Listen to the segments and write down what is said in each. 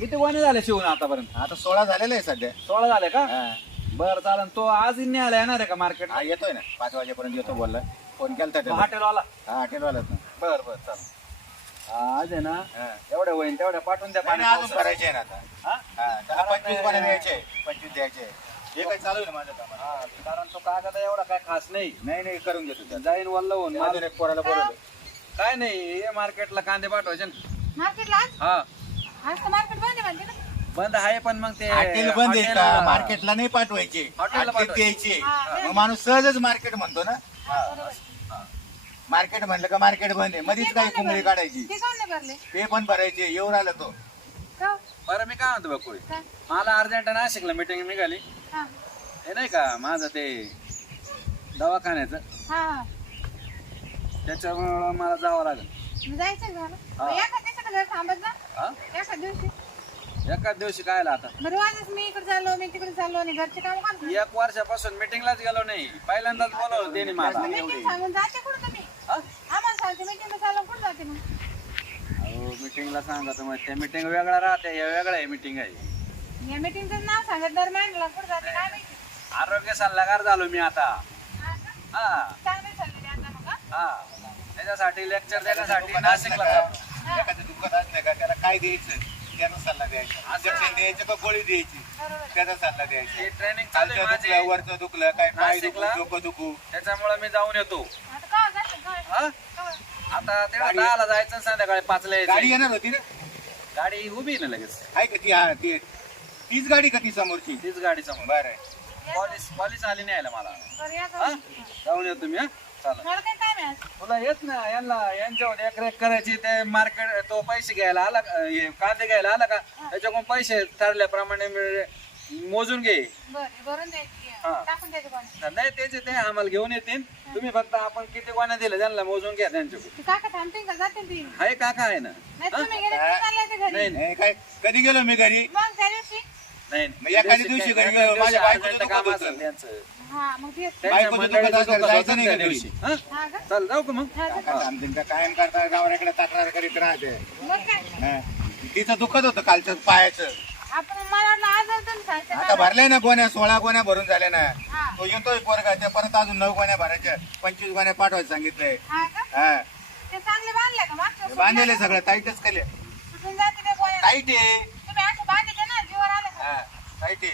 किती गोणे झाले शिवून आतापर्यंत. आता सोळा झालेला आहे सध्या. सोळा झाले का? हा. बरं चालेल तो आज न्यायला येणार आहे का मार्केट हा येतोय ना. पाच वाजेपर्यंत येतो बोलला. फोन केलता त्याला. हॉटेलवाला हा हॉटेलवालाच ना. बर बर चालेल आज आहे ना हा. एवढ्या होईन तेवढ्या पाठवून द्या पाणी अजून पावसाचं. भरायचे आहे ना आता. हा? हा, दहा पंचवीस कोणा द्यायचे पंचवीस द्यायचे हे काय चालू आहे ना माझं काम हा, कारण तो कागद एवढा काय खास नाही. नाही नाही करून घेतो. जाईन वल्ल होऊन अजून एक पोराला बोलवलं काय नाही हे मार्केटला कांदे पाठवायचे ना. मार्केटला हा. आज मार्केट बंद आहे पण मग ते हॉटेल बंद आहे का? हॉटेल- मार्केटला नाही पाठवायचे. हॉटेलला हॉटेल पाठवायचे. द्यायचे. हा, मग माणूस सहजच मार्केट म्हणतो ना. मार्केट म्हणलं का मार्केट बंद आहे. मध्येच ते काही कुंबळी काढायची? ते कोण नाही भरले? ते पण भरायचे. येऊन आला तो. का? बरं मी काय म्हणतो बघ काय? मला अर्जंट नाशिकला मिटिंग निघाली. हा. हे नाही का माझं ते दवाखान्याचं? हा. हा त्याच्यामुळं मला जावं लागेल. मग जायचं हा. थांबत ना हा? एका दिवशी. एकाच दिवशी काय आला आता? बरं रोजच मी इकडे चाललो मी तिकडे चाललो आणि घरचे काम कोण करणार? एक वर्षापासून मिटिंगलाच गेलो नाही. पहिल्यांदाच बोलवलं त्यांनी मला. सांगून जाते कुठं तुम्ही? हा? आम्हाला सांगते मीटिंगला चाललो कुठं जाते मग? अहो मिटिंगला सांगा त्या मिटिंग वेगळा राहते हे वेगळं आहे मिटिंग आहे. या मीटिंगचं नाव सांगत दर महिन्याला कुठं जाते काय माहिती? आरोग्य सल्लागार झालो मी आता. हा का? हा. चांगले चालले आता मग हा? हा. त्याच्यासाठी लेक्चर देण्यासाठी नाशिकला. एखादं असलं का त्याला काय द्यायचं? त्याचा सल्ला द्यायचा. इंजेक्शन द्यायचं का गोळी द्यायची. त्याचा सल्ला द्यायचा. ही ट्रेनिंग चालू आहे खालचं माझी. दुखलं वरचं दुखलं काय पाय दुखू नाशिकला? डोकं दुखू. त्याच्यामुळे मी जाऊन येतो. आता का जाते काय? हा? आता तेवढं दहाला जायचं आणि संध्याकाळी पाचला गाडी यायचं. येणार होती ना? गाडी उभी आहे ना लगेच. आहे का ती? हा ती तीच गाडी का ती समोरची? तीच गाडी समोर. बरं. पॉलिस पॉलिस आली नाही आला मला. बरं या हा? जाऊ. जाऊन येतो मी हा? काय आहे. तुला येत ना यांना यांच्यावर देखरेख करायची ते मार्केट तो पैसे घ्यायला आला का हे कांदे घ्यायला आला का त्याच्याकडून पैसे ठरल्याप्रमाणे मी मोजून घे. बरं भरून द्यायची हा. टाकून द्यायचं कोणी. नाही त्याचे ते आम्हाला घेऊन येतील. तुम्ही फक्त आपण किती कोणा दिले त्यांना मोजून घ्या त्यांच्याकडून. ती काका थांबतील का? जातील ती. आहे काका आहे ना. नाही तुम्ही गेले ते चालले ते घरी. नाही नाही. काय कधी गेलो मी घरी? मग त्या दिवशी? नाही मग एखाद्या दिवशी घरी गेलो, माझ्या बायकोचं अर्जंट दुखत काम होतं. असेल त्यांचं. हा मग दुखत असेल, दुखत जायचं होतं नाही त्या का घरी? दिवशी? हा हा का? चल जाऊ का मग? हा का? आता आमच्या कायम करता गावाकडे तक्रार करीत राहते. मग काय? हा. तिचं दुखत होतं कालचं पायाचं. आपण मला वाटलं आज आलं तुम्ही सांगते आता भरले ना गोण्या सोळा गोण्या भरून झाल्या ना. हा. तो येतोय पोरगा त्या परत अजून नऊ गोण्या भरायच्या. पंचवीस गोण्या पाठवायचं सांगितलंय. हा का? हा. ते चांगले बांधले का मागच्या हे बांधलेले सगळं टाईटच केले. सुटून जाते ते गोळ्या टाईट आहे. तुम्ही असे बांधले ना जीवर आले का? हा टाईट आहे.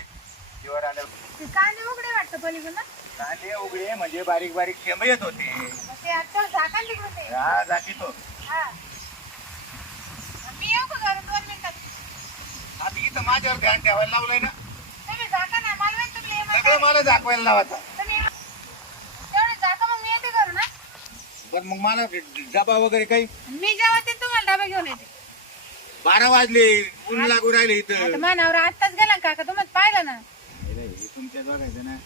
जीवर आलं ते कांदे उघडे वाटतं पलीकडून? कांदे उघडे म्हणजे बारीक बारीक थेंब येत होते. ते आता झाका तिकडून ते हा जाती तो हा. मी येऊ का घरून दोन मिनिटात? आता इथं माझ्यावर ध्यान ठेवायला लावलंय ना. तुम्ही झाका ना मला तुम्ही सगळं मला दाखवायला लावायचा. तुम्ही तेवढे झाका मग मी येते घरून पण मग मला डबा वगैरे काही? मी जेव्हा ते तुम्हाला डबा घेऊन येते. बारा वाजले ऊन लागू राहिले आता इथं मानावर आत्ताच गेला ना काका तुम्हाला पाहिलं ना? बघायचं ना.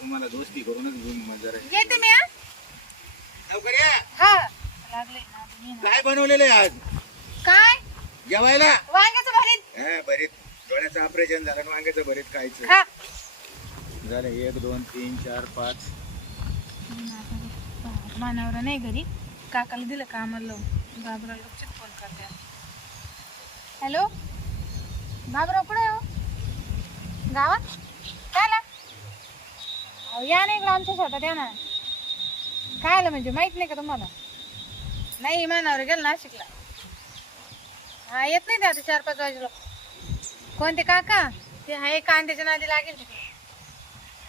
तुम्हाला दोस्ती करूनच घेऊन मग जरा. येते मी हा? हा. लागले ना ना. काय बनवलेलं आहे आज? काय? जेवायला? वांग्याचं भरीत. हा भरीत. डोळ्याचं ऑपरेशन झालं आणि वांग्याचं भरीत खायचं. खा झालं एक दोन तीन चार पाच. मानावर नाही घरी. काकाला दिलं का आम्हाला बाबराव लक्षात फोन करते. हॅलो? बाबराव कुठे आहे हो? गावात? काय आला अहो, या नाही इकडं आमच्या शेतात या ना. काय आलं म्हणजे? माहीत नाही का तुम्हाला? नाही मानावर गेलं नाशिकला. हा येत नाही ते आता चार पाच वाजेला. कोणते काका? ते आहे कांद्याच्या नादी लागेल तिकडे.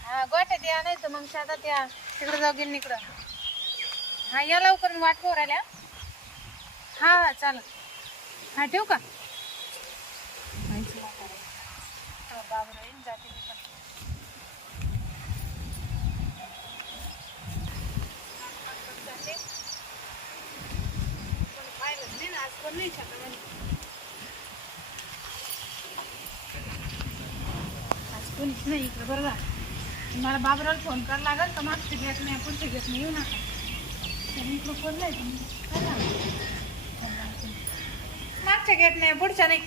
हा गोट्यात या नाही तर मग शेतात या. तिकडे जाऊ गेल इकडं. हा या लवकर मी वाट पाहू राहिल्या. हा हा चालत हा ठेवू का. हा, येईन, जाते. मी पण. जाते. कोणी पाहिलंच नाही ना, आज कोण नाही शेतामध्ये. आज कोणीच नाही इकडं बरं झालं. मला बाबराला फोन करायला लागेल तर मागचे घेत नाही पुढचे घेत नाही येऊ नका तर इकडं फोन नाही तुम्ही काय झालं? घेत नाही पुढच्या नाही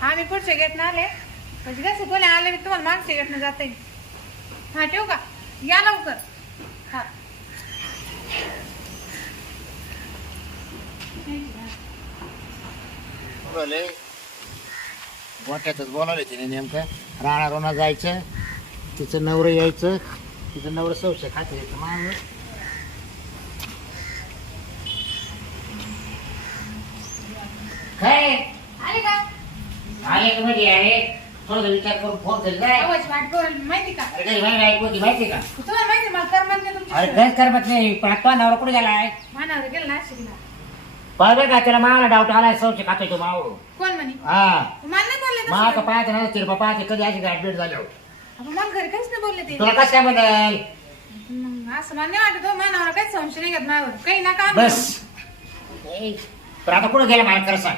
आम्ही पुढच्या घेत नाही आले म्हणजे कसं कोणी आले मी तुम्हाला मागच्या घेत नाही जाते हा ठेवू का या लवकर हा बोले गोट्यातच बोलावले तिने नेमकं. राणा रोना जायचं तिचं नवरं यायचं तिचं नवरं सौशे खाते यायचं मागं. काय? आले का? आले का मध्ये आहे थोडं विचार करून फोन केला काय? आवाज वाट करून माहिती का? अरे घरी माहिती ऐकू होती माहिती का? तुम्हाला माहिती मला करमत नाही अरे तुमच्या घर करमत नाही. पण आता नवरा कुठे गेला आहे मानावर गेलं नाशिकला पाहिजे का त्याला मावाला डाऊट आलाय सौशे खातोय तो माव कोण म्हणे? हा. मला नाही बोलले मग तसं. पाहते ना तिरपा पाहते कधी अशी ऍडमिट झाल्यावर. मला घरी काहीच नाही बोलले ते. तुला कसं काय म्हणाल मग असं मला नाही वाटत हो, काहीच संशय नाही घेत माझ्यावर. काही ना काम बस. पण आता कुठं गेला मला खरं सांग?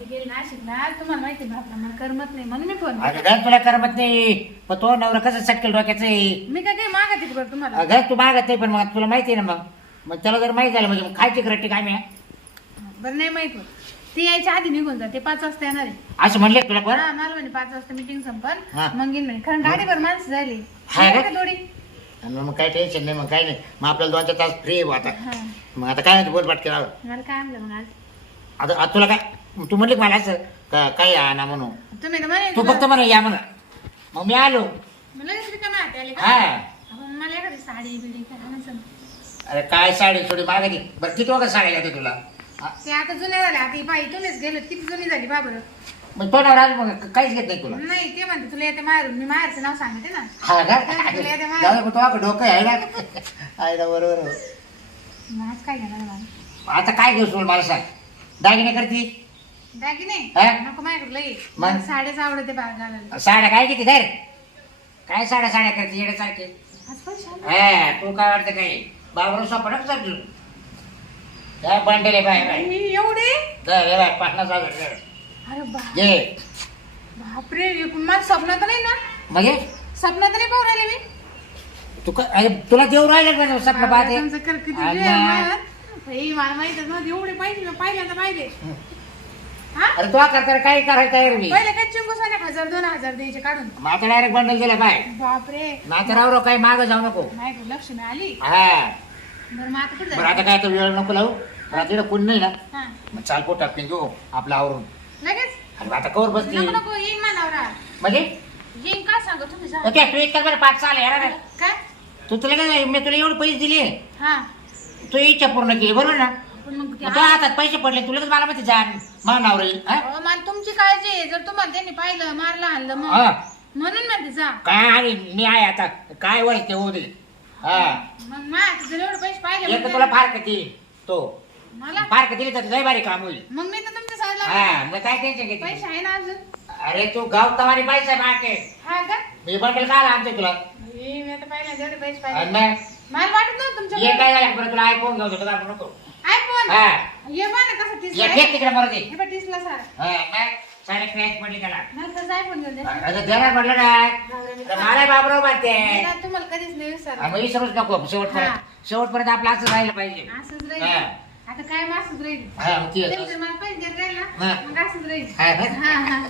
ते गेले नाशिकला तुम्हाला माहिती आहे बापरा मला करमत नाही. म्हणून मी फोन अगं तुला करमत नाही. पण तो नवरा कसं सटकेल डोक्याचं? आहे मी काय काही मागत आहे बरं तुम्हाला? घर तू मागत नाही पण मग तुला माहिती आहे ना मग. मग त्याला जर माहिती झालं म्हणजे मग खायची करट्टी काय मी बरं नाही माहीत होत. ती यायच्या आधी निघून जाते पाच वाजता येणार आहे. असं म्हणले तुला हा मला म्हणे पाच वाजता मीटिंग संपन. हा. मग येईन म्हणे. कारण गाडीवर माणसं झाली. हा का? का थोडी? आणि मग काय टेन्शन नाही मग काय नाही. मग आपल्याला दोन चार तास फ्री आता. हा. मग आता काय म्हणते बोल पाठ केला? मला काय आणलं मग आज? आता आता तुला काय तू म्हणली का मला असं? का काय आणा म्हणून? तुम्ही तर म्हणे तू फक्त म्हणा या म्हणा मग मी आलो. मला रिकामा हात आले का? हा. आपण मला एखादी साडी बिडी काय आणायचं ना. अरे काय साडी थोडी मागणी बरं किती वगैरे साडी लागते तुला? ते आता जुने झाले. आता ही बाई तुम्हीच गेलो. किती जुनी झाली बाबर मग मग काहीच घेत नाही तुला. नाही ते म्हणते तुला येते मारून मी माहेरचं नाव सांगते ना. हा का? जाऊ दे, डोकं आहे ना. आहे ना बरोबर मग आज काय घेणार मला आता काय घेऊ तुला मला सांग. दागिने करती? दागिने? हा? नको माझ्याकडे लई. मग? मला साड्याच आवडते बाहेर घालायला. साड्या काय किती धर. काय साड्या साड्या करते? येण्यासारखे आज? हा तू काय वाटतं काय? बाबरो चालतो काय बाय बाय एवढे? धर बाय पन्नास हजार धर. अरे घे बापरे माझं स्वप्न तर नाही ना? मग हे? स्वप्न तर नाही पाहू राहिले मी. तू का अरे तुला देऊ राहिले का स्वप्न पाहते? तुमचं कर किती आणि आहे. मला. माहितच नव्हतं एवढे पाहिजे मी पहिल्यांदा पाहिले हा. अरे तू करता काय करायचं मी. पहिले काय चिंगूस एक हजार दोन हजार द्यायचे काढून. आता डायरेक्ट बंडल दिला बाय बापरे. नाहीतर राव काही मागं जाऊ नको. माझ्याकडे लक्ष्मी आली. हा. बरं मग आता कुठे बरं आता काय तर वेळ नको लावू. रात्री कोण नाही ना? हा. मग चाल पोट टाकून घेऊ आपलं आवरून. लगेच? अरे आता कवर नको नको येईन मानावरा म्हणजे? येईन काय सांग तुम्ही? जा. ओके तू एक कर बरं पाच चाल यार काय? तू तुला काय मी तुला एवढे पैसे दिले. हा. तू इच्छा पूर्ण केली बरोबर ना? पण मग ते मग तुझ्या हातात पैसे पडले तुला मला माहिती जाण मानावर येईल हा? अहो, मला तुमची काळजी आहे. जर तुम्हाला त्यांनी पाहिलं मारलं आणलं मग. हा. म्हणून म्हणते जा. काय आणि मी आहे आता. काय वय ते होऊ दे. हा. मग एक तर तुला ते- फारक दिली तो. मला? फारक दिली तर लय काम होईल. मग मी तर तुमच्या साईडला हा मग काय टेन्शन घेते पैसे आहे ना अजून? अरे तू गाव तमारी पैसा मागे. हा का? मी बंडल काय आणतो तुला? ए, मी आता पाहिलं जेवढे पैसे आणि पाहिले मग? मला वाटत नव्हतं ये तुमच्या काय झालं? बरं तुला आयफोन घेऊ तुला आपण नको आयफोन हा. ये बा ना कसं तीस ये फेक तिकडे हे बा तीसला सारा. हा मग? पडली त्याला. मला कसं आयफोन घेऊन द्या अरे देणार म्हटलं ना. मला बाबराव म्हणते. मला तुम्हाला कधीच नाही विसर मग विसरूच नको शेवटपर्यंत शेवटपर्यंत आपलं असं राहिलं पाहिजे असंच हा. राहील आता काय मग असंच राहील हा मग ती तुमचं मला पैसे देत राहील हा. ना मग असंच राहील हा ना? हा हा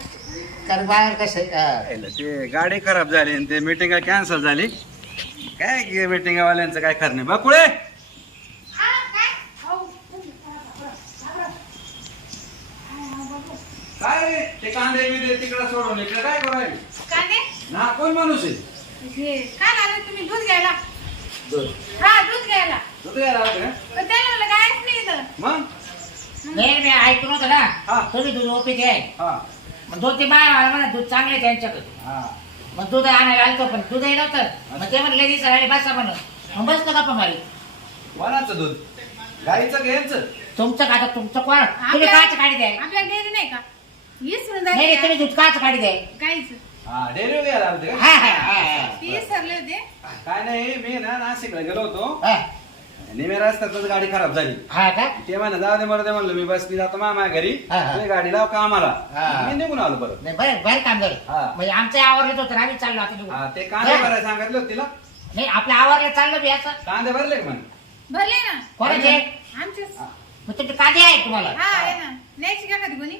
कारण बाहेर कसं आहे, हा. पाहिलं, ते गाडी खराब झाली आणि ते मीटिंग कॅन्सल झाली काय मीटिंग वाल्यांचं काय खरं नाही बाकुळे हा, काय? हो. काय रे? ते कांदे बिंदे तिकडे सोडून इकडे काय करायला? ना कोण माणूस आहे हे, काल आले तुम्ही दूध घ्यायला. हा दूध घ्यायला. तू तर यायला होते ना? पण त्याला म्हणलं नाही इथं. मग? नाही मी ऐकून होतं हा. ना तुम्ही दूध ओपीत आहे हा. मग दोन बाय मला म्हणा दूध चांगले आहे त्यांच्याकडे. हा. मग दूध आणायला आलतो पण दूधही नव्हतं. मग ते म्हणले दिवस राहिले बसा म्हणून. मग बसतो का पण मारी. कोणाचं दूध? गाईचं घ्यायचं तुमचं का आता? तुमचं कोण? तुम्ही आपल्या- काच काढी द्याय आपल्या डेअरी नाही का? हीच नाही नाही, तुम्ही दूध काच काढी द्याय गाईच. हा डेअरी का हा हा हा, हा. ती सरले होते. काय नाही मी ना नाशिकला गेलो होतो. हा. निमे रस्त्यातच गाडी खराब झाली. हा का? ते म्हणा जाऊ दे मरू दे म्हणलं. मी बसली जातो मामा घरी. हा, हा. तुम्ही गाडी लाव का आम्हाला? हा. मी निघून आलो परत. नाही बरं बरं काम झालं. हा. म्हणजे आमचं आवरलं होतं आम्ही चाललो आता निघून. हा, ते कांदे हा. भरायला सांगितलं होतं तिला. नाही आपलं आवरलं चाललो बी असं. कांदे भरले का म्हणे? भरले ना. कोणाचे? मग तुमचे कांदे आहे तुम्हाला? हा आहे ना. न्यायची का कधी कोणी?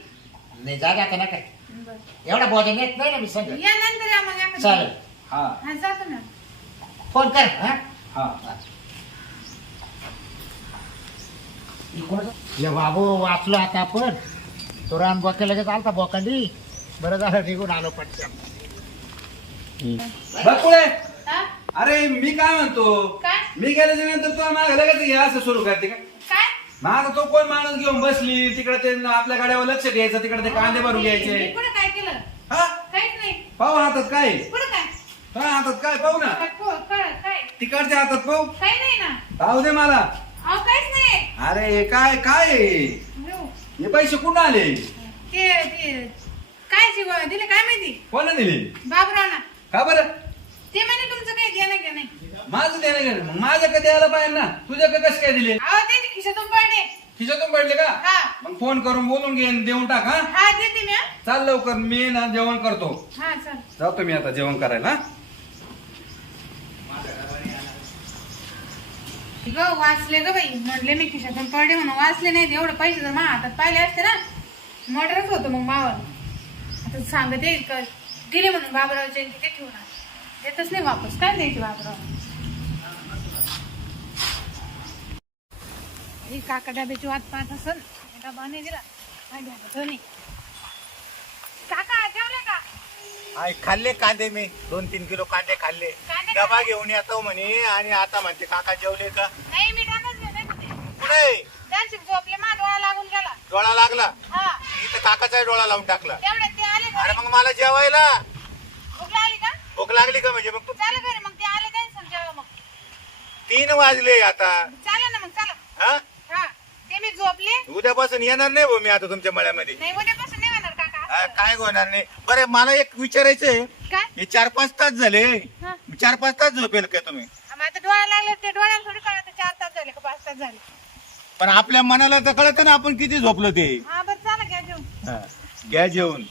नाही जागा आता नका. बरं. एवढा बोधन येत नाही ना मी सांग. या नंतर या मग या कधी. चालेल. हा. हा जातो ना. फोन कर हा? हा. ये बाबू वाचलो आता आपण. तो रान बोकेला लगेच आलता बोकांडी. बरं झालं निघून आलो पटकन. बकुळे हा? अरे मी काय म्हणतो? काय? मी गेल्याच्यानंतर तुला माग लगेच हे असं सुरू करते का? माग तो कोण माणूस घेऊन बसली? तिकडे ते आपल्या गाड्यावर लक्ष द्यायचं तिकडे ते कांदे भरून घ्यायचे. कुठं काय केलं? हा? काहीच नाही. पाहू हातात काय? कुठं काय? हा हातात काय? पाहू ना. काय को- काय काय? तिकडच्या हातात पाहू. काही नाही ना. पाहू दे मला. अहो काहीच नाही. अरे हे काय काय? हो. हे पैसे कुठून आले? ते ते काय शिवा दिले काय माहिती? कोणा दिले? बाबराव ना का बरं? ते म्हणे तुमचं काही देणं का नाही. माझं देणं घेणं मग माझं कधी आलं पाहिजे ना? तुझ्या कसं काय दिले? अहो ते खिशातून पडले. खिशातून पडले का? हा. मग फोन करून बोलून घे आणि देऊन टाक हा. हा देते मी हा. चाल लवकर मी ना जेवण करतो. हा चल. जातो मी आता जेवण करायला हा? ग वाचले ग बाई. म्हटले मी खिशातून पडले म्हणून. वाचले नाही एवढे पैसे जर माझ्या हातात पाहिले असते ना. मर्डरच होतं मग मावर आता सांगते का? दिले म्हणून तिथे ठेवून आले. देतच नाही वापस. काय द्यायचे बाबराव? ही काका डब्याची वाट पाहत असल डबा नाही दिला काय नाही. काका जेवले का? आई खाल्ले कांदे मी. दोन तीन किलो कांदे खाल्ले. कांदे डबा घेऊन येतो म्हणे आणि आता म्हणते काका जेवले का? नाही मी कुठे? त्यांची झोपले मा डोळा लागून गेला. डोळा लागला? हा. इथं काकाचा डोळा लावून टाकला. तेवढ्यात ते आले अरे घरी मग मला जेवायला. भूक लागली का? भूक लागली का म्हणजे? मग तू घरी मग ते आले त्यांचं जेव्हा मग. तीन वाजले आता. चला मी उद्यापासून येणार नाही भाऊ मी आता तुमच्या मळ्यामध्ये. नाही उद्यापासून नाही होणार काका. काय होणार नाही? बरं मला एक विचारायचंय. काय? हे चार पाच तास झाले. हा. चार पाच तास झोपेल का तुम्ही? आम्ही आता डोळा लागले ते डोळ्याला थोडी कळत चार तास झाले का पाच तास झाले. पण आपल्या मनाला तर कळत ना आपण किती झोपलो ते. हा बरं चला घ्या हा, घ्या जेवून.